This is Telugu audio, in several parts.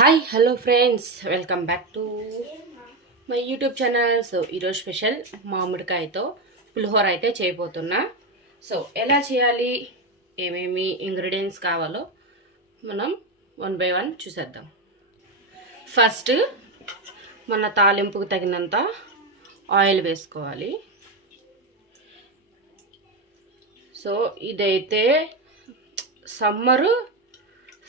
Hi hello friends, welcome back to my YouTube channel. So ఈరోజు స్పెషల్ మామిడికాయతో పులిహోర అయితే చేయబోతున్నా. సో ఎలా చేయాలి, ఏమేమి ఇంగ్రీడియంట్స్ కావాలో మనం 1 by 1 చూసేద్దాం. ఫస్ట్ మన తాలింపుకు తగినంత ఆయిల్ వేసుకోవాలి. సో ఇదైతే సమ్మరు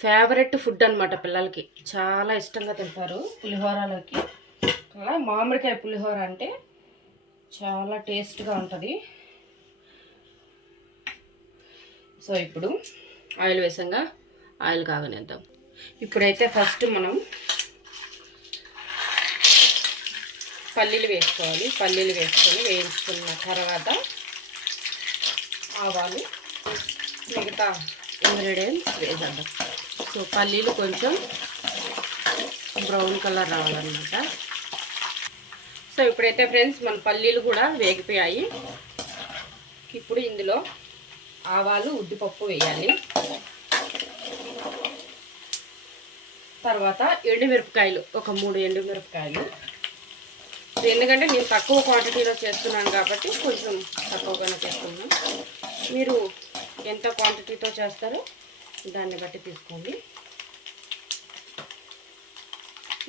ఫేవరెట్ ఫుడ్ అనమాట. పిల్లలకి చాలా ఇష్టంగా తింటారు పులిహోరలోకి. అలా మామిడికాయ పులిహోర అంటే చాలా టేస్ట్గా ఉంటుంది. సో ఇప్పుడు ఆయిల్ వేసంగా ఆయిల్ కాగనిద్దాం. ఇప్పుడైతే ఫస్ట్ మనం పల్లీలు వేసుకోవాలి. పల్లీలు వేసుకొని వేయించుకున్న తర్వాత ఆవాలు, మిగతా ఇంగ్రీడియంట్స్ వేసేద్దాం. సో పల్లీలు కొంచెం బ్రౌన్ కలర్ రావాలన్నమాట. సో ఇప్పుడైతే ఫ్రెండ్స్ మన పల్లీలు కూడా వేగిపోయాయి. ఇప్పుడు ఇందులో ఆవాలు, ఉద్దిపప్పు వేయాలి. తర్వాత ఎండుమిరపకాయలు, ఒక 3 ఎండుమిరపకాయలు. ఎందుకంటే నేను తక్కువ క్వాంటిటీలో చేస్తున్నాను కాబట్టి కొంచెం తక్కువగానే చేస్తున్నాను. మీరు ఎంత క్వాంటిటీతో చేస్తారో దాన్ని బట్టి తీసుకోండి.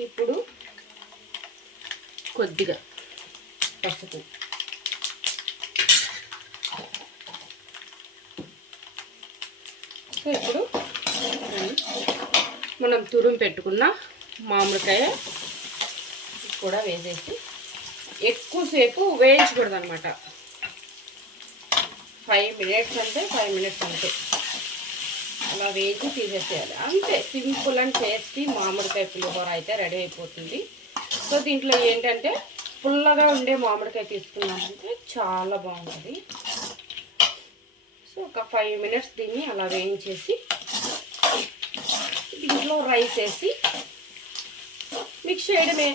ఇప్పుడు కొద్దిగా పసుపు, సో ఇప్పుడు మనం తురుము పెట్టుకున్న మామిడికాయ కూడా వేసేసి ఎక్కువసేపు వేయించకూడదు అనమాట. 5 minutes అంటే 5 minutes అంతే, అలా వేసి తీసేసేయాలి. అంతే, సింపుల్ అండ్ టేస్టీ మామిడికాయ పులిహోర అయితే రెడీ అయిపోతుంది. సో దీంట్లో ఏంటంటే పుల్లగా ఉండే మామిడికాయ తీసుకున్నామంటే చాలా బాగుంటుంది. సో ఒక 5 minutes దీన్ని అలా వేయించేసి దీంట్లో రైస్ వేసి మిక్స్ చేయడమే.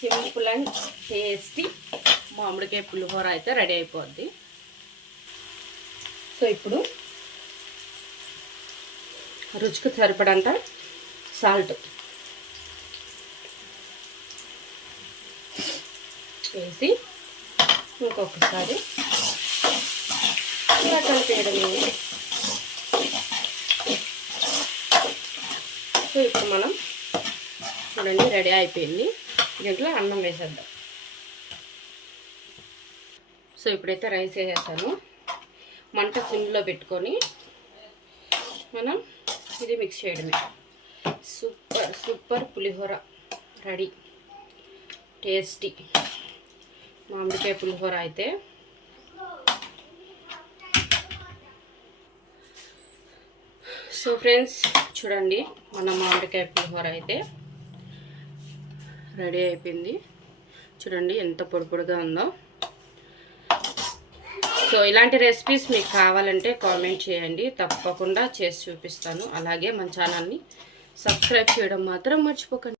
సింపుల్ అండ్ టేస్టీ మామిడికాయ పులిహోర అయితే రెడీ అయిపోద్ది. సో ఇప్పుడు రుచికి సరిపడంత సాల్ట్ వేసి ఇంకొకసారి ఇలా కలిపేయడమే. సో ఇప్పుడు మనం చూడండి రెడీ అయిపోయింది. దీంట్లో అన్నం వేసేద్దాం. సో ఇప్పుడైతే రైస్ వేసేస్తాను. మంట సిమ్లో పెట్టుకొని మనం ఇది మిక్స్ చేయడమే. సూపర్ సూపర్ పులిహోర రెడీ. టేస్టీ మామిడికాయ పులిహోర అయితే సో ఫ్రెండ్స్ చూడండి, మన మామిడికాయ పులిహోర అయితే రెడీ అయిపోయింది. చూడండి ఎంత పొడి పొడిగా ఉందో. సో ఇలాంటి రెసిపీస్ మీకు కావాలంటే కామెంట్ చేయండి, తప్పకుండా చేసి చూపిస్తాను. అలాగే మన ఛానల్ని సబ్స్క్రైబ్ చేయడం మాత్రం మర్చిపోకండి.